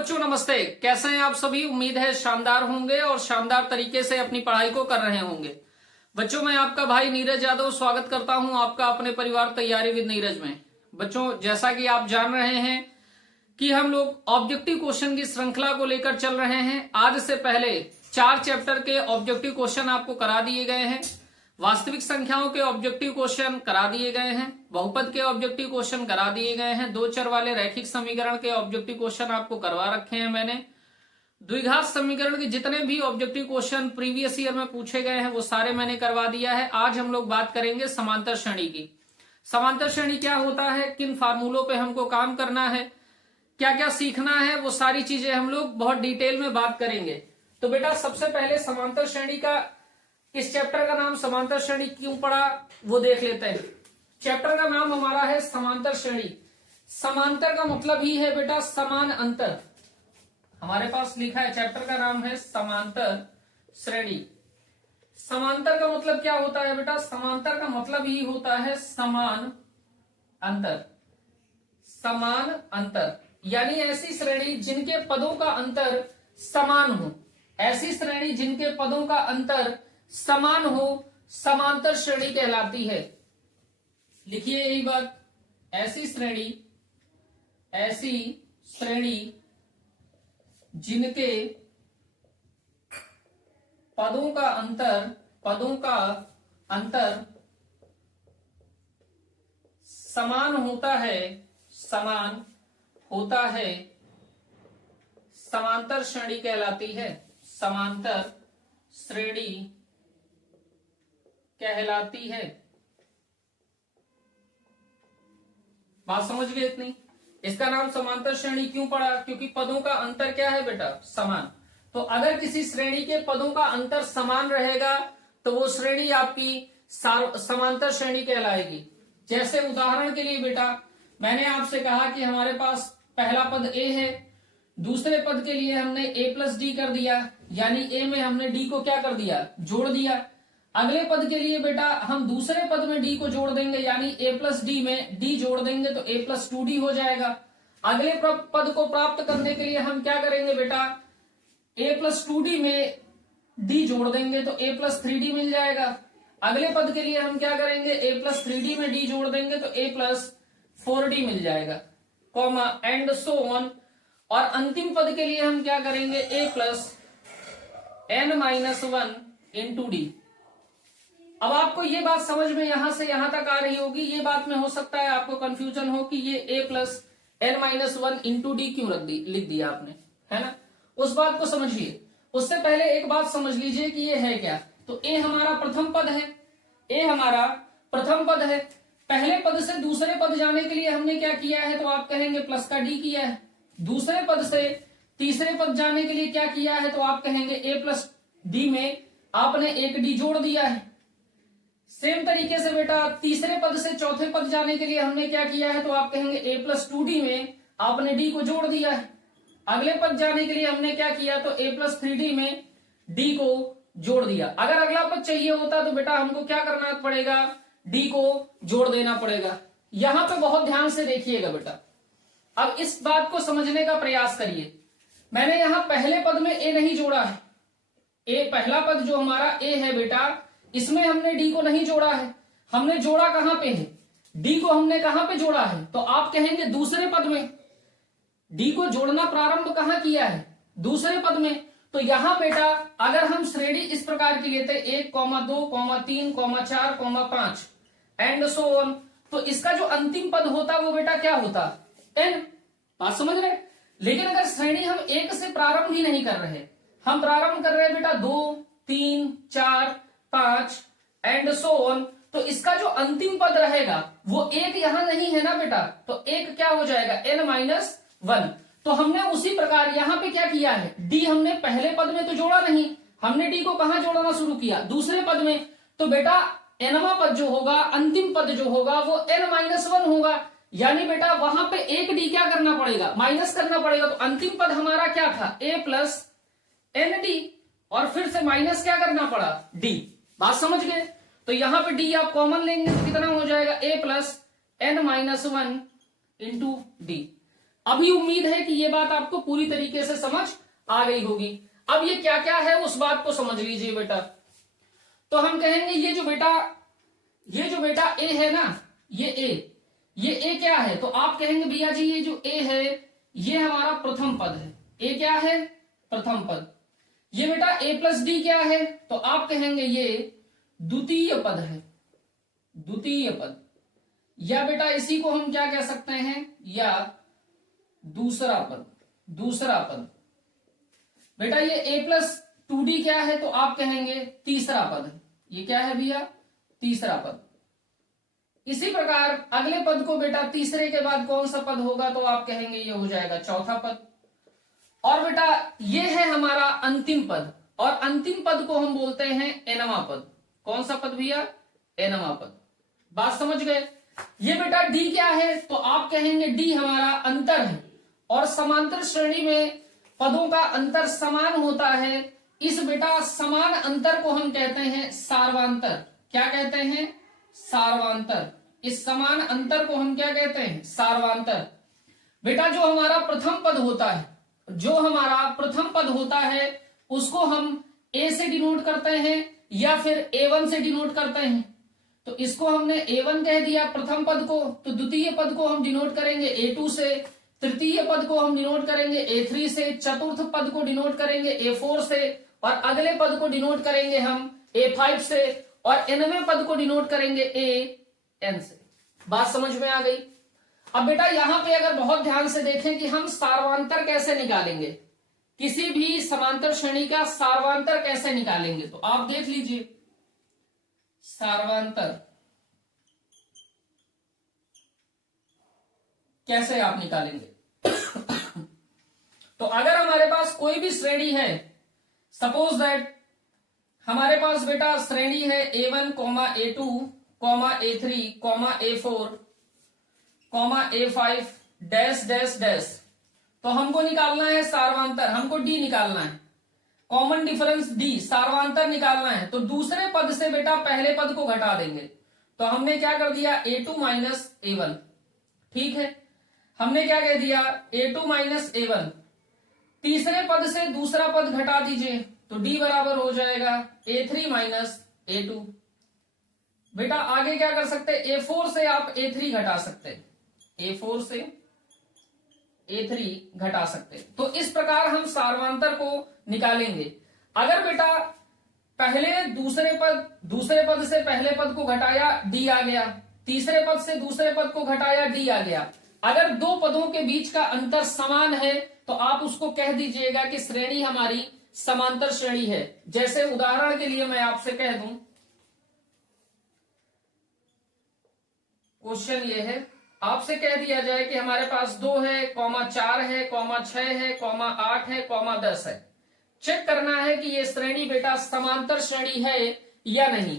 बच्चों नमस्ते। कैसे हैं आप सभी। उम्मीद है शानदार होंगे और शानदार तरीके से अपनी पढ़ाई को कर रहे होंगे। बच्चों मैं आपका भाई नीरज यादव स्वागत करता हूं आपका अपने परिवार तैयारी विद नीरज में। बच्चों जैसा कि आप जान रहे हैं कि हम लोग ऑब्जेक्टिव क्वेश्चन की श्रृंखला को लेकर चल रहे हैं। आज से पहले 4 चैप्टर के ऑब्जेक्टिव क्वेश्चन आपको करा दिए गए हैं। वास्तविक संख्याओं के ऑब्जेक्टिव क्वेश्चन करा दिए गए हैं, बहुपद के ऑब्जेक्टिव क्वेश्चन करा दिए गए हैं, 2 चर वाले रैखिक समीकरण के ऑब्जेक्टिव क्वेश्चन आपको करवा रखे हैं मैंने। द्विघात समीकरण के जितने भी ऑब्जेक्टिव क्वेश्चन प्रीवियस ईयर में पूछे गए हैं वो सारे मैंने करवा दिया है। आज हम लोग बात करेंगे समांतर श्रेणी की। समांतर श्रेणी क्या होता है, किन फार्मूलों पे हमको काम करना है, क्या क्या सीखना है, वो सारी चीजें हम लोग बहुत डिटेल में बात करेंगे। तो बेटा सबसे पहले समांतर श्रेणी का, इस चैप्टर का नाम समांतर श्रेणी क्यों पड़ा वो देख लेते हैं। चैप्टर का नाम हमारा है समांतर श्रेणी। समांतर का मतलब ही है बेटा समान अंतर। हमारे पास लिखा है चैप्टर का नाम है समांतर श्रेणी। समांतर का मतलब क्या होता है बेटा, समांतर का मतलब ही होता है समान अंतर। समान अंतर यानी ऐसी श्रेणी जिनके पदों का अंतर समान हो, ऐसी श्रेणी जिनके पदों का अंतर समान हो समांतर श्रेणी कहलाती है। लिखिए यही बात, ऐसी श्रेणी जिनके पदों का अंतर समान होता है समांतर श्रेणी कहलाती है। समांतर श्रेणी कहलाती है। बात समझ गए इतनी। इसका नाम समांतर श्रेणी क्यों पड़ा, क्योंकि पदों का अंतर क्या है बेटा, समान। तो अगर किसी श्रेणी के पदों का अंतर समान रहेगा तो वो श्रेणी आपकी समांतर श्रेणी कहलाएगी। जैसे उदाहरण के लिए बेटा मैंने आपसे कहा कि हमारे पास पहला पद a है, दूसरे पद के लिए हमने a प्लस डी कर दिया, यानी a में हमने d को क्या कर दिया, जोड़ दिया। अगले पद के लिए बेटा हम दूसरे पद में d को जोड़ देंगे, यानी a प्लस डी में d जोड़ देंगे तो a प्लस 2d हो जाएगा। अगले पद को प्राप्त करने के लिए हम क्या करेंगे बेटा, a प्लस 2d में d जोड़ देंगे तो a प्लस 3d मिल जाएगा। अगले पद के लिए हम क्या करेंगे, a प्लस 3d में d जोड़ देंगे तो a प्लस 4d मिल जाएगा, कॉमा एंड सो ऑन। और अंतिम पद के लिए हम क्या करेंगे, a plus n-1 into D. अब आपको ये बात समझ में यहां से यहां तक आ रही होगी। ये बात में हो सकता है आपको कंफ्यूजन हो कि ये a plus n-1 into D क्यों लिख दिया आपने, है ना। उस बात को समझिए। उससे पहले एक बात समझ लीजिए कि ये है क्या। तो a हमारा प्रथम पद है, a हमारा प्रथम पद है। पहले पद से दूसरे पद जाने के लिए हमने क्या किया है, तो आप कहेंगे प्लस का d किया है। दूसरे पद से तीसरे पद जाने के लिए क्या किया है, तो आप कहेंगे a प्लस डी में आपने एक d जोड़ दिया है। सेम तरीके से बेटा तीसरे पद से चौथे पद जाने के लिए हमने क्या किया है, तो आप कहेंगे a प्लस 2d में आपने d को जोड़ दिया है। अगले पद जाने के लिए हमने क्या किया, तो a प्लस 3d में d को जोड़ दिया। अगर अगला पद चाहिए होता तो बेटा हमको क्या करना पड़ेगा, d को जोड़ देना पड़ेगा। यहां पे बहुत ध्यान से देखिएगा बेटा। अब इस बात को समझने का प्रयास करिए। मैंने यहां पहले पद में a नहीं जोड़ा है। पहला पद जो हमारा a है बेटा, इसमें हमने d को नहीं जोड़ा है। हमने जोड़ा कहां पे है, d को हमने कहां पे जोड़ा है, तो आप कहेंगे दूसरे पद में। d को जोड़ना प्रारंभ कहां किया है, दूसरे पद में। तो यहां बेटा अगर हम श्रेणी इस प्रकार की लेते 1, 2, 3, 4, 5 एंड सो ऑन, तो इसका जो अंतिम पद होता वो बेटा क्या होता, n। बात समझ रहे। लेकिन अगर श्रेणी हम 1 से प्रारंभ ही नहीं कर रहे, हम प्रारंभ कर रहे हैं बेटा 2, 3, 4, 5 एंड सो ऑन, तो इसका जो अंतिम पद रहेगा वो 1 यहां नहीं है ना बेटा, तो 1 क्या हो जाएगा, n-1। तो हमने उसी प्रकार यहां पे क्या किया है, d हमने पहले पद में तो जोड़ा नहीं, हमने d को कहां जोड़ना शुरू किया, दूसरे पद में। तो बेटा nवां पद जो होगा, अंतिम पद जो होगा वो n-1 होगा। यानी बेटा वहां पे एक d क्या करना पड़ेगा, माइनस करना पड़ेगा। तो अंतिम पद हमारा क्या था, a प्लस n-d, और फिर से माइनस क्या करना पड़ा, d। बात समझ गए। तो यहां पे d आप कॉमन लेंगे तो कितना हो जाएगा, a plus n-1 into D. अभी उम्मीद है कि ये बात आपको पूरी तरीके से समझ आ गई होगी। अब ये क्या क्या है उस बात को समझ लीजिए बेटा। तो हम कहेंगे ये जो बेटा ए है ना, ये ए क्या है, तो आप कहेंगे भैया जी ये जो ए है ये हमारा प्रथम पद है। ए क्या है, प्रथम पद। ये बेटा ए प्लस डी क्या है, तो आप कहेंगे ये द्वितीय पद है, द्वितीय पद। या बेटा इसी को हम क्या कह सकते हैं, या दूसरा पद, दूसरा पद। बेटा ये a प्लस 2d क्या है, तो आप कहेंगे तीसरा पद है। ये क्या है भैया, तीसरा पद। इसी प्रकार अगले पद को बेटा तीसरे के बाद कौन सा पद होगा, तो आप कहेंगे ये हो जाएगा चौथा पद। और बेटा ये है हमारा अंतिम पद, और अंतिम पद को हम बोलते हैं एनवा पद। कौन सा पद भैया, एनवा पद। बात समझ गए। ये बेटा डी क्या है, तो आप कहेंगे डी हमारा अंतर है, और समांतर श्रेणी में पदों का अंतर समान होता है। इस बेटा समान अंतर को हम कहते हैं सार्वांतर। क्या कहते हैं, सार्वांतर। इस समान अंतर को हम क्या कहते हैं, सार्वांतर। बेटा जो हमारा प्रथम पद होता है, जो हमारा प्रथम पद होता है उसको हम ए से डिनोट करते हैं या फिर A1 से डिनोट करते हैं। तो इसको हमने A1 कह दिया प्रथम पद को, तो द्वितीय पद को हम डिनोट करेंगे A2 से, तृतीय पद को हम डिनोट करेंगे A3 से, चतुर्थ पद को डिनोट करेंगे A4 से, और अगले पद को डिनोट करेंगे हम A5 से, और nवें पद को डिनोट करेंगे AN से। बात समझ में आ गई। अब बेटा यहां पे अगर बहुत ध्यान से देखें कि हम सार्वांतर कैसे निकालेंगे, किसी भी समांतर श्रेणी का सार्वांतर कैसे निकालेंगे, तो आप देख लीजिए सार्वांतर कैसे आप निकालेंगे। तो अगर हमारे पास कोई भी श्रेणी है, सपोज दैट हमारे पास बेटा श्रेणी है A1, A2, A3, A4, A5 dash dash dash, तो हमको निकालना है सार्वांतर, हमको डी निकालना है, कॉमन डिफरेंस डी, सार्वांतर निकालना है। तो दूसरे पद से बेटा पहले पद को घटा देंगे। तो हमने क्या कर दिया, A2 माइनस A1, ठीक है। हमने क्या कह दिया, A2 माइनस A1। तीसरे पद से दूसरा पद घटा दीजिए, तो D बराबर हो जाएगा A3 माइनस A2। बेटा आगे क्या कर सकते हैं, A4 से आप A3 घटा सकते हैं, A4 से A3 घटा सकते हैं। तो इस प्रकार हम सार्वांतर को निकालेंगे। अगर बेटा दूसरे पद से पहले पद को घटाया D आ गया, तीसरे पद से दूसरे पद को घटाया D आ गया। अगर दो पदों के बीच का अंतर समान है तो आप उसको कह दीजिएगा कि श्रेणी हमारी समांतर श्रेणी है। जैसे उदाहरण के लिए मैं आपसे कह दूं, क्वेश्चन ये है, आपसे कह दिया जाए कि हमारे पास 2 है, 4 है, 6 है, 8 है, 10 है। चेक करना है कि ये श्रेणी बेटा समांतर श्रेणी है या नहीं।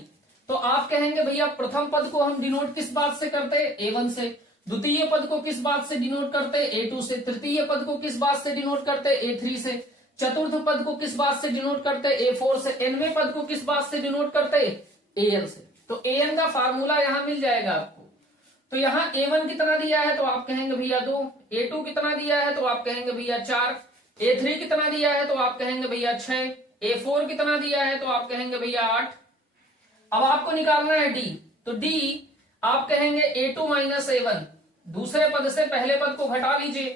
तो आप कहेंगे भैया प्रथम पद को हम डिनोट किस बात से करते, A1 से। द्वितीय पद को किस बात से डिनोट करते, A2 से। तृतीय पद को किस बात से डिनोट करते, A3 से। चतुर्थ पद को किस बात से डिनोट करते, A4 से। nवें पद को किस बात से डिनोट करते, AN से। तो AN का फार्मूला यहां मिल जाएगा आपको। तो यहां A1 कितना दिया है, तो आप कहेंगे भैया 2। A2 कितना दिया है, तो आप कहेंगे भैया 4। A3 कितना दिया है, तो आप कहेंगे भैया 6। A4 कितना दिया है, तो आप कहेंगे भैया 8। अब आपको निकालना है D। तो D आप कहेंगे A2 माइनस A1, दूसरे पद से पहले पद को घटा लीजिए।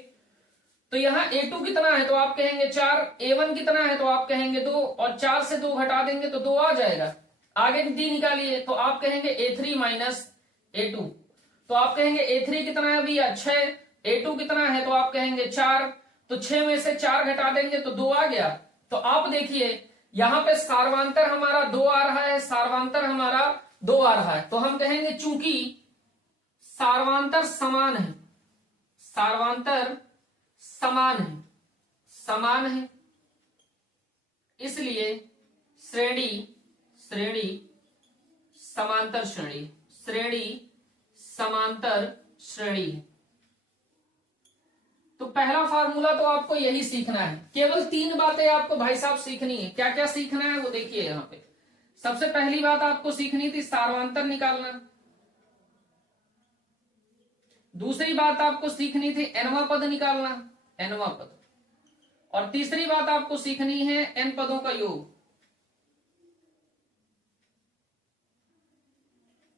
तो यहाँ A2 कितना है, तो आप कहेंगे 4। A1 कितना है, तो आप कहेंगे 2, और 4 से 2 घटा देंगे तो 2 आ जाएगा। आगे D निकालिए, तो आप कहेंगे A3 माइनस A2। तो आप कहेंगे A3 कितना है भैया 6, A2 कितना है, तो आप कहेंगे 4। तो 6 में से 4 घटा देंगे तो 2 आ गया। तो आप देखिए यहां पे सार्वांतर हमारा 2 आ रहा है, सार्वांतर हमारा 2 आ रहा है। तो हम कहेंगे चूंकि सार्वांतर समान है, सार्वांतर समान है, इसलिए श्रेणी समांतर श्रेणी है। तो पहला फार्मूला तो आपको यही सीखना है। केवल 3 बातें आपको भाई साहब सीखनी है। क्या क्या सीखना है वो देखिए यहां पे। सबसे पहली बात आपको सीखनी थी सार्वांतर निकालना। दूसरी बात आपको सीखनी थी nवां पद निकालना, nवां पद। और तीसरी बात आपको सीखनी है n पदों का योग।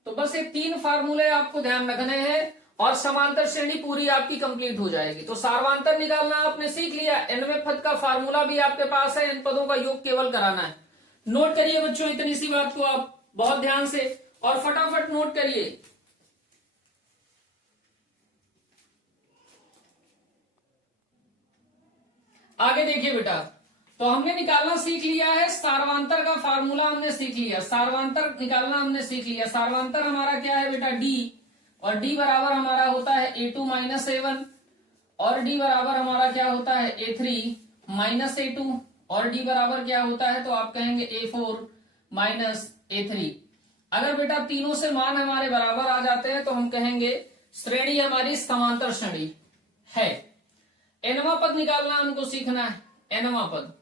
तो बस ये 3 फार्मूले आपको ध्यान रखने हैं और समांतर श्रेणी पूरी आपकी कंप्लीट हो जाएगी। तो सार्वंतर निकालना आपने सीख लिया, nवें पद का फार्मूला भी आपके पास है, n पदों का योग केवल कराना है। नोट करिए बच्चों इतनी सी बात को आप बहुत ध्यान से और फटाफट नोट करिए। आगे देखिए बेटा, तो हमने निकालना सीख लिया है, सार्वंतर का फार्मूला हमने सीख लिया, सार्वंतर निकालना हमने सीख लिया। सार्वंतर हमारा क्या है बेटा, डी, और डी बराबर हमारा होता है A2 माइनस A1, और डी बराबर हमारा क्या होता है A3 माइनस A2, और डी बराबर क्या होता है तो आप कहेंगे A4 माइनस A3। अगर बेटा तीनों से मान हमारे बराबर आ जाते हैं तो हम कहेंगे श्रेणी हमारी समांतर श्रेणी है। nवां पद निकालना हमको सीखना है, nवां पद।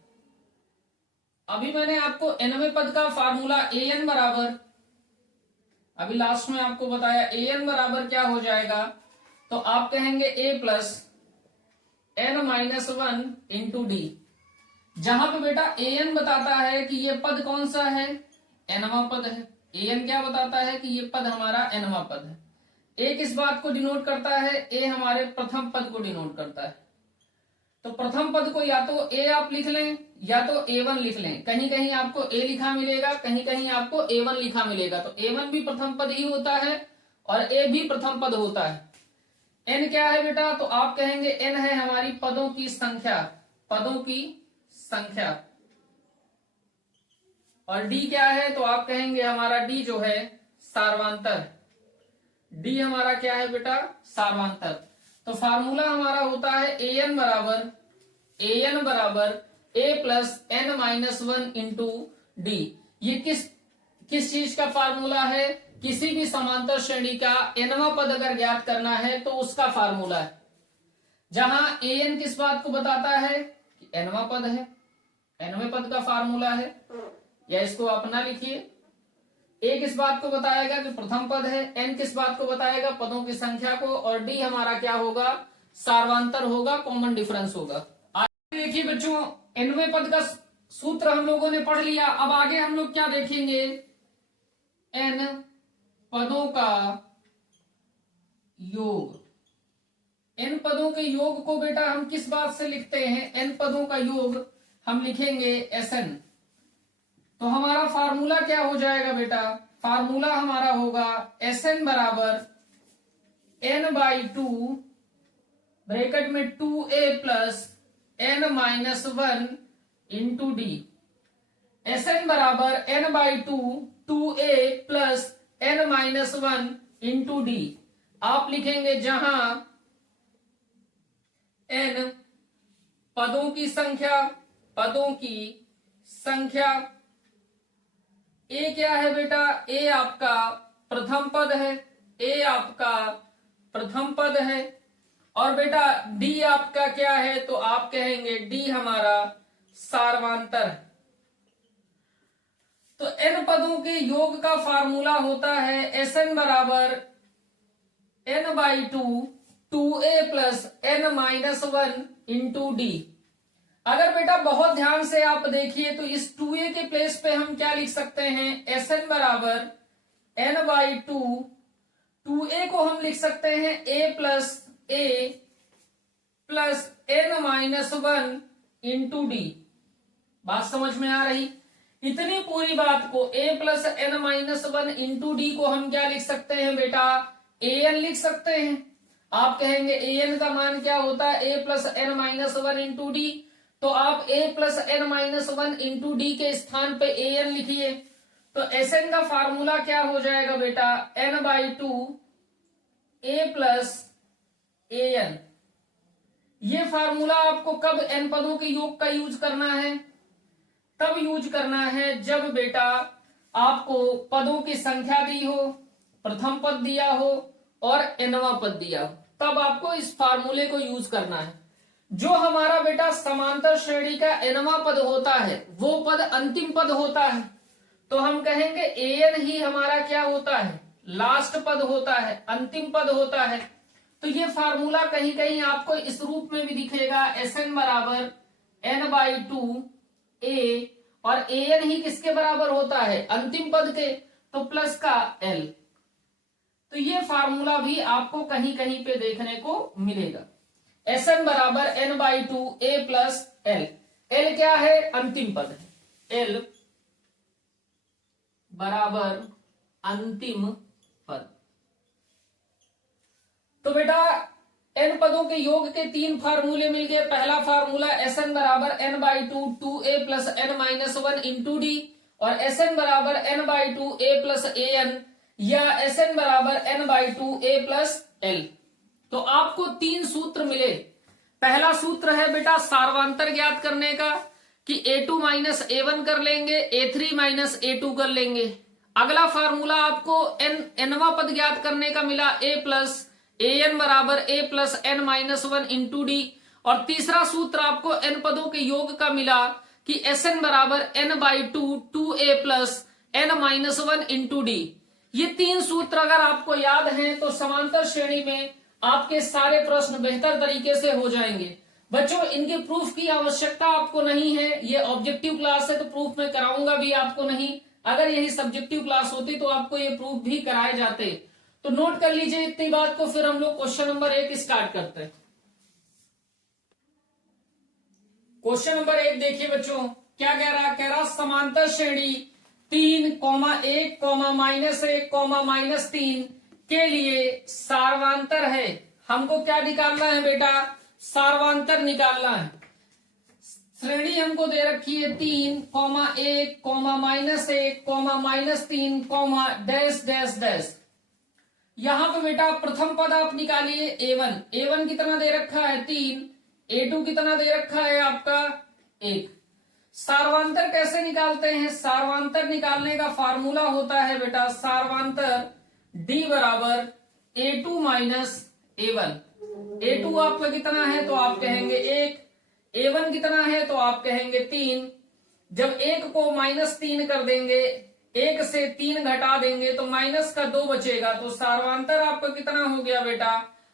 अभी मैंने आपको nवें पद का फार्मूला an बराबर, अभी लास्ट में आपको बताया an बराबर क्या हो जाएगा, तो आप कहेंगे a plus n minus 1 into D. जहां पे बेटा an बताता है कि ये पद कौन सा है, nवां पद है। an क्या बताता है कि ये पद हमारा nवां पद है। a किस बात को डिनोट करता है, a हमारे प्रथम पद को डिनोट करता है। तो प्रथम पद को या तो a आप लिख लें या तो A1 लिख लें। कहीं कहीं आपको a लिखा मिलेगा, कहीं कहीं आपको A1 लिखा मिलेगा। तो A1 भी प्रथम पद ही होता है और a भी प्रथम पद होता है। n क्या है बेटा, तो आप कहेंगे n है हमारी पदों की संख्या, पदों की संख्या। और d क्या है, तो आप कहेंगे हमारा d जो है सार्वंतर, d हमारा क्या है बेटा, सार्वंतर। तो फार्मूला हमारा होता है an बराबर a plus n minus 1 into D. ये किस चीज का फार्मूला है, किसी भी समांतर श्रेणी का nवां पद अगर ज्ञात करना है तो उसका फार्मूला है। जहां an किस बात को बताता है कि nवां पद है, nवें पद का फार्मूला है, या इसको अपना लिखिए। a किस बात को बताएगा कि प्रथम पद है, n किस बात को बताएगा पदों की संख्या को, और d हमारा क्या होगा, सार्वंतर होगा, कॉमन डिफरेंस होगा। आगे देखिए बच्चों, nवें पद का सूत्र हम लोगों ने पढ़ लिया। अब आगे हम लोग क्या देखेंगे, n पदों का योग। n पदों के योग को बेटा हम किस बात से लिखते हैं, n पदों का योग हम लिखेंगे Sn। तो हमारा फार्मूला क्या हो जाएगा बेटा, फार्मूला हमारा होगा Sn बराबर n/2 ब्रैकेट में 2a plus n minus 1 into D. Sn बराबर n/2 2a plus n minus 1 into D. आप लिखेंगे जहां n पदों की संख्या, पदों की संख्या, a क्या है बेटा, a आपका प्रथम पद है, a आपका प्रथम पद है, और बेटा d आपका क्या है, तो आप कहेंगे d हमारा सार्वंतर। तो n पदों के योग का फार्मूला होता है Sn बराबर n/2 2a plus n minus 1 into D. अगर बेटा बहुत ध्यान से आप देखिए तो इस 2a के प्लेस पे हम क्या लिख सकते हैं, Sn बराबर n/2 2a को हम लिख सकते हैं a plus n minus 1 into D. बात समझ में आ रही, इतनी पूरी बात को a plus n minus 1 into D को हम क्या लिख सकते हैं बेटा, an लिख सकते हैं। आप कहेंगे an का मान क्या होता है, a plus n minus 1 into D. तो आप a plus n minus 1 into D के स्थान पे an लिखिए। तो Sn का फार्मूला क्या हो जाएगा बेटा, n/2 a प्लस an। ये फार्मूला आपको कब n पदों के योग का यूज करना है, तब यूज करना है जब बेटा आपको पदों की संख्या दी हो, प्रथम पद दिया हो और nवां पद दिया हो, तब आपको इस फार्मूले को यूज करना है। जो हमारा बेटा समांतर श्रेणी का nवां पद होता है वो पद अंतिम पद होता है, तो हम कहेंगे an ही हमारा क्या होता है, लास्ट पद होता है, अंतिम पद होता है। तो ये फार्मूला कहीं कहीं आपको इस रूप में भी दिखेगा, Sn बराबर n/2 a, और an ही किसके बराबर होता है, अंतिम पद के, तो प्लस का l। तो ये फार्मूला भी आपको कहीं कहीं पे देखने को मिलेगा। Sn बराबर n/2 a plus l। l क्या है, अंतिम पद है, l बराबर अंतिम पद। तो बेटा n पदों के योग के 3 फार्मूले मिल गए। पहला फार्मूला Sn बराबर n/2 2a plus n-1 into D, और Sn बराबर n/2 a प्लस an, या Sn बराबर n/2 a प्लस l। तो आपको 3 सूत्र मिले। पहला सूत्र है बेटा सार्वांतर ज्ञात करने का, कि a2 माइनस a1 कर लेंगे, a3 माइनस a2 कर लेंगे। अगला फार्मूला आपको nवां पद ज्ञात करने का मिला, a प्लस an बराबर a plus n-1 into D, और तीसरा सूत्र आपको n पदों के योग का मिला कि Sn बराबर n/2 2a plus n-1 into D. ये 3 सूत्र अगर आपको याद हैं तो समांतर श्रेणी में आपके सारे प्रश्न बेहतर तरीके से हो जाएंगे। बच्चों इनके प्रूफ की आवश्यकता आपको नहीं है, ये ऑब्जेक्टिव क्लास है तो प्रूफ में कराऊंगा भी आपको नहीं। अगर यही सब्जेक्टिव क्लास होती तो आपको ये प्रूफ भी कराए जाते। तो नोट कर लीजिए इतनी बात को, फिर हम लोग क्वेश्चन नंबर 1 स्टार्ट करते हैं। क्वेश्चन नंबर 1 देखिए बच्चों, क्या कह रहा समांतर श्रेणी 3, 1, -1, -3 के लिए सार्वांतर है। हमको क्या निकालना है बेटा, सार्वांतर निकालना है। श्रेणी हमको दे रखी है 3, 1, -1, -3, डैश डैश डैश। यहां पे बेटा प्रथम पद आप निकालिए a1 कितना दे रखा है 3, a2 कितना दे रखा है आपका 1। सार्वांतर कैसे निकालते हैं, सार्वांतर निकालने का फार्मूला होता है बेटा सार्वांतर d बराबर a2 माइनस a1। a2 आपका कितना है तो आप कहेंगे 1, a1 कितना है तो आप कहेंगे 3। जब 1 को -3 कर देंगे, 1 से 3 घटा देंगे तो माइनस का 2 बचेगा, तो सार्वांतर आपका कितना हो गया बेटा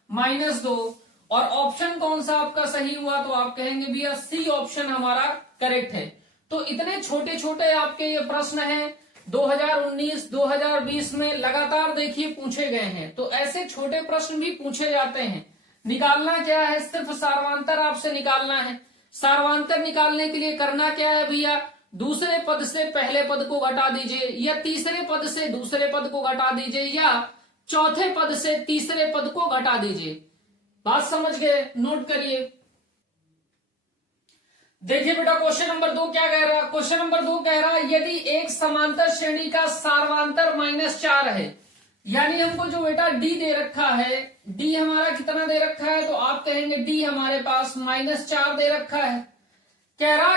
-2। और ऑप्शन कौन सा आपका सही हुआ तो आप कहेंगे भैया सी ऑप्शन हमारा करेक्ट है। तो इतने छोटे छोटे आपके ये प्रश्न हैं 2019 2020 में लगातार देखिए पूछे गए हैं। तो ऐसे छोटे प्रश्न भी पूछे जाते हैं। निकालना क्या है, सिर्फ सार्वांतर आपसे निकालना है। सार्वांतर निकालने के लिए करना क्या है भैया, दूसरे पद से पहले पद को घटा दीजिए, या तीसरे पद से दूसरे पद को घटा दीजिए, या चौथे पद से तीसरे पद को घटा दीजिए। बात समझ गए, नोट करिए। देखिए बेटा क्वेश्चन नंबर 2 क्या कह रहा, क्वेश्चन नंबर 2 कह रहा यदि एक समांतर श्रेणी का सार्वांतर -4 है, यानी हमको जो बेटा d दे रखा है, d हमारा कितना दे रखा है तो आप कहेंगे d हमारे पास -4 दे रखा है। कह रहा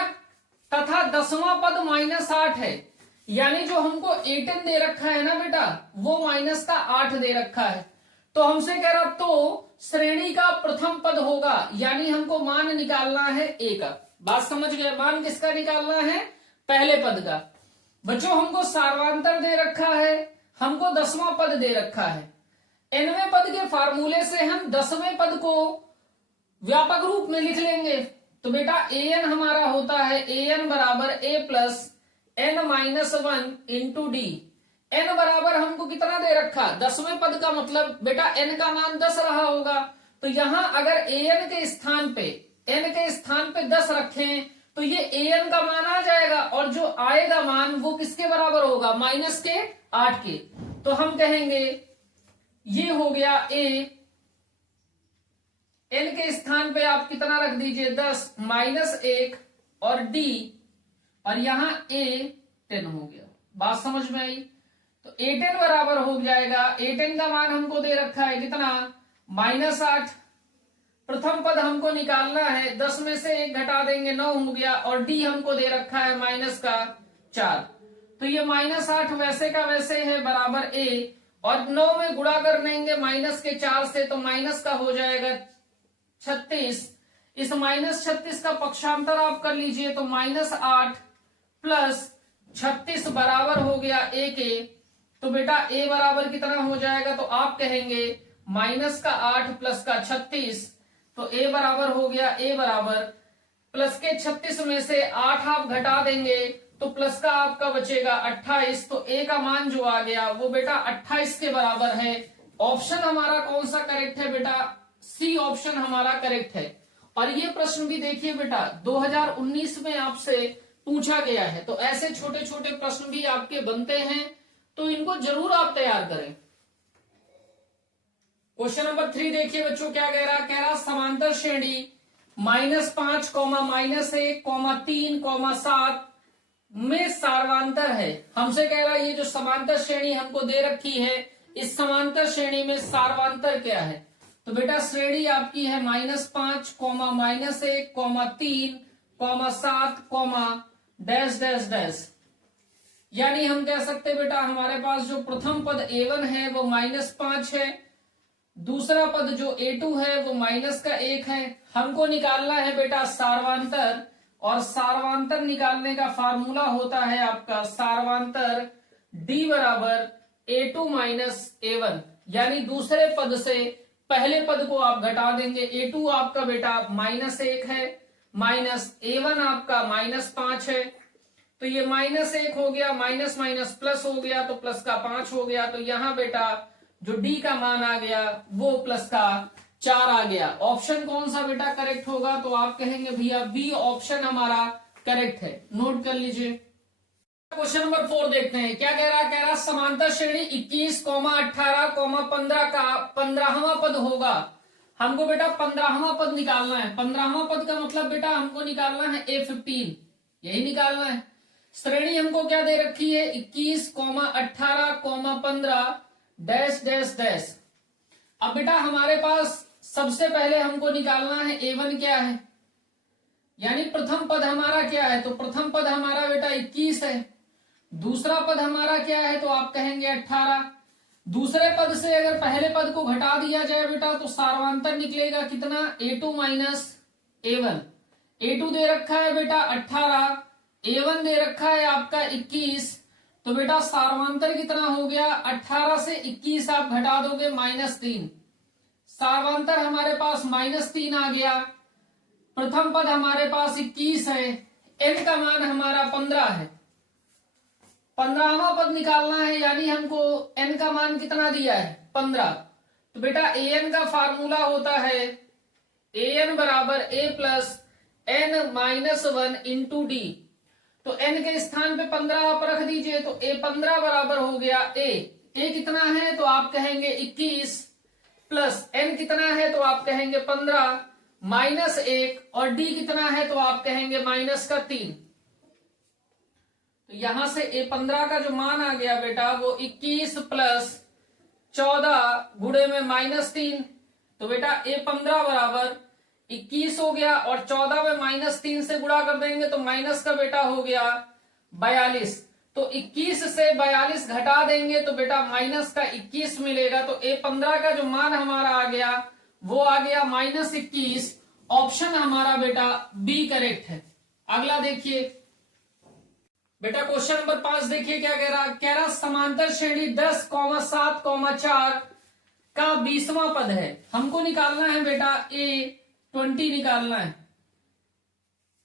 तथा 10वां पद -8 है, यानी जो हमको a10 दे रखा है ना बेटा वो -8 दे रखा है। तो हमसे कह रहा तो श्रेणी का प्रथम पद होगा, यानी हमको मान निकालना है a का। बात समझ गए, मान किसका निकालना है, पहले पद का। बच्चों हमको सार्वांतर दे रखा है, हमको 10वां पद दे रखा है। nवें पद के फार्मूले से हम 10वें पद को व्यापक रूप में लिख लेंगे। तो बेटा an हमारा होता है an बराबर a plus n-1 into D. n बराबर हमको कितना दे रखा, 10वें पद का मतलब बेटा n का मान 10 रहा होगा। तो यहां अगर an के स्थान पे 10 रखें तो ये an का मान आ जाएगा, और जो आएगा मान वो किसके बराबर होगा, -8 के। तो हम कहेंगे ये हो गया a, n के स्थान पे आप कितना रख दीजिए 10 -1 और d, और यहां a 10 हो गया। बात समझ में आई। तो a10 बराबर हो जाएगा, a10 का मान हमको दे रखा है कितना -8। प्रथम पद हमको निकालना है, 10 में से 1 घटा देंगे 9 हो गया, और d हमको दे रखा है -4। तो ये -8 वैसे का वैसे है बराबर a, और 9 में गुणा कर लेंगे -4 से तो माइनस का हो जाएगा 36। इस -36 का पक्षांतर आप कर लीजिए तो -8 प्लस 36 बराबर हो गया a के। तो बेटा a बराबर कितना हो जाएगा तो आप कहेंगे माइनस का 8 प्लस का 36, तो a बराबर हो गया, a बराबर प्लस के 36 में से 8 आप घटा देंगे तो प्लस का आपका बचेगा 28, तो a का मान जो आ गया वो बेटा 28 के बराबर है। ऑप्शन हमारा कौन सा करेक्ट है बेटा? सी ऑप्शन हमारा करेक्ट है। और ये प्रश्न भी देखिए बेटा 2019 में आपसे पूछा गया है, तो ऐसे छोटे छोटे प्रश्न भी आपके बनते हैं, तो इनको जरूर आप तैयार करें। क्वेश्चन नंबर 3 देखिए बच्चों क्या कह रहा? कह रहा समांतर श्रेणी -5, -1, 3, 7 में सार्वांतर है। हमसे कह रहा है ये जो समांतर श्रेणी हमको दे रखी है, इस समांतर श्रेणी में सार्वांतर क्या है? तो बेटा श्रेणी आपकी है -5, -1, 3, 7, डैश डैश डैश। यानी हम कह सकते हैं बेटा हमारे पास जो प्रथम पद a1 है वो -5 है, दूसरा पद जो a2 है वो -1 है। हमको निकालना है बेटा सार्वांतर, और सार्वांतर निकालने का फार्मूला होता है आपका सार्वांतर d बराबर a2 -a1। यानी दूसरे पद से पहले पद को आप घटा देंगे। a2 आपका बेटा -1 है, माइनस a1 आपका -5 है, तो ये -1 हो गया, माइनस माइनस प्लस हो गया, तो प्लस का 5 हो गया। तो यहाँ बेटा जो d का मान आ गया वो प्लस का 4 आ गया। ऑप्शन कौन सा बेटा करेक्ट होगा? तो आप कहेंगे भैया बी ऑप्शन हमारा करेक्ट है। नोट कर लीजिए। क्वेश्चन नंबर 4 देखते हैं क्या कह रहा? कह रहा समांतर श्रेणी 21, 18, 15 का 15वां पद होगा। हमको बेटा 15वां पद निकालना है। 15वां पद का मतलब बेटा हमको निकालना है A15, यही निकालना है। श्रेणी हमको क्या दे रखी है? 21, 18, 15 डैश डैश डैश। अब बेटा हमारे पास सबसे पहले हमको निकालना है A1 क्या है, यानी प्रथम पद हमारा क्या है? तो प्रथम पद हमारा बेटा 21 है। दूसरा पद हमारा क्या है? तो आप कहेंगे 18। दूसरे पद से अगर पहले पद को घटा दिया जाए बेटा तो सार्वांतर निकलेगा कितना? A2 -A1। A2 दे रखा है बेटा 18, A1 दे रखा है आपका 21, तो बेटा सार्वांतर कितना हो गया? 18 से 21 आप घटा दोगे -3, सार्वांतर हमारे पास -3 आ गया। प्रथम पद हमारे पास 21 है, n का मान हमारा 15 है। 15वां पद निकालना है, यानी हमको n का मान कितना दिया है? 15। तो बेटा an का फार्मूला होता है an बराबर a plus n-1 into D. तो n के स्थान पे 15 आप रख दीजिए, तो a 15 बराबर हो गया a कितना है? तो आप कहेंगे 21 प्लस n कितना है? तो आप कहेंगे 15 -1, और d कितना है? तो आप कहेंगे -3। तो यहां से A15 का जो मान आ गया बेटा वो 21 प्लस 14 गुणे में -3, तो बेटा A15 बराबर 21 हो गया, और 14 में -3 से गुणा कर देंगे तो माइनस का बेटा हो गया 42। तो 21 से 42 घटा देंगे तो बेटा माइनस का 21 मिलेगा। तो A15 का जो मान हमारा आ गया वो आ गया -21। ऑप्शन हमारा बेटा बी करेक्ट है। अगला देखिए बेटा क्वेश्चन नंबर 5 देखिए क्या कह रहा? कह रहा समांतर श्रेणी 10, 7, 4 का 20वां पद है। हमको निकालना है बेटा A20 निकालना है।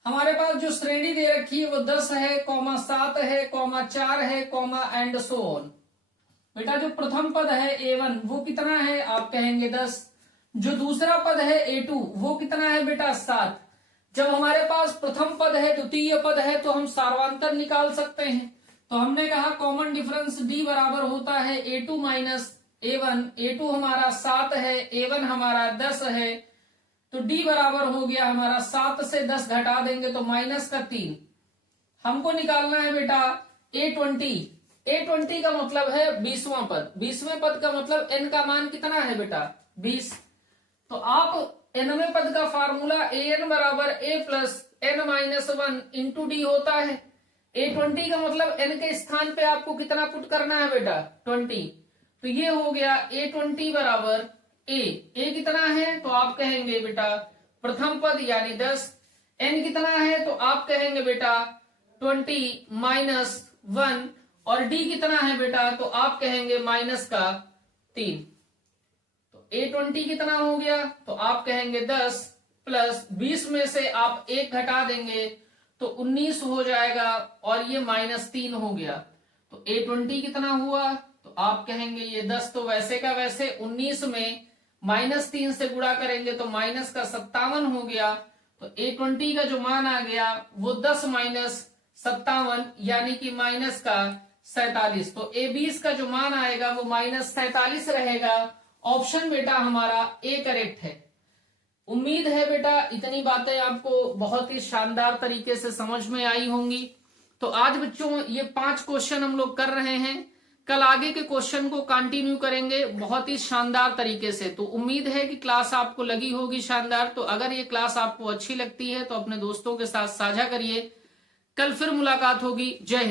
हमारे पास जो श्रेणी दे रखी है वो 10 है, 7 है, 4 है, एंड सो ऑन। बेटा जो प्रथम पद है A1 वो कितना है? आप कहेंगे 10। जो दूसरा पद है A2 वो कितना है बेटा? 7। जब हमारे पास प्रथम पद है, द्वितीय पद है, तो हम सार्वांतर निकाल सकते हैं। तो हमने कहा कॉमन डिफरेंस D बराबर होता है A2 -A1। A2 हमारा 7 है, A1 हमारा 10 है, तो D बराबर हो गया हमारा 7 से 10 घटा देंगे तो -3। हमको निकालना है बेटा A20। A20 का मतलब है 20वां पद। 20वें पद का मतलब n का मान कितना है बेटा? 20। तो आप nवें पद का फार्मूला an बराबर a plus n-1 into D होता है। A20 का मतलब n के स्थान पे आपको कितना पुट करना है बेटा? 20। तो ये हो गया A20 बराबर a कितना है? तो आप कहेंगे बेटा प्रथम पद यानी 10। n कितना है? तो आप कहेंगे बेटा 20 -1, और d कितना है बेटा? तो आप कहेंगे -3। तो A20 कितना हो गया, तो आप कहेंगे 10 प्लस 20 में से आप 1 घटा देंगे तो 19 हो जाएगा, और ये -3 हो गया। तो A20 कितना हुआ, तो आप कहेंगे ये 10 तो वैसे का वैसे 19 में -3 से गुणा करेंगे तो माइनस का 57 हो गया। तो A20 का जो मान आ गया वो 10 माइनस 57 यानी कि माइनस का 47। तो A20 का जो मान आएगा वो -47 रहेगा। ऑप्शन बेटा हमारा ए करेक्ट है। उम्मीद है बेटा इतनी बातें आपको बहुत ही शानदार तरीके से समझ में आई होंगी। तो आज बच्चों ये 5 क्वेश्चन हम लोग कर रहे हैं, कल आगे के क्वेश्चन को कंटिन्यू करेंगे बहुत ही शानदार तरीके से। तो उम्मीद है कि क्लास आपको लगी होगी शानदार। तो अगर ये क्लास आपको अच्छी लगती है तो अपने दोस्तों के साथ साझा करिए। कल फिर मुलाकात होगी। जय हिंद।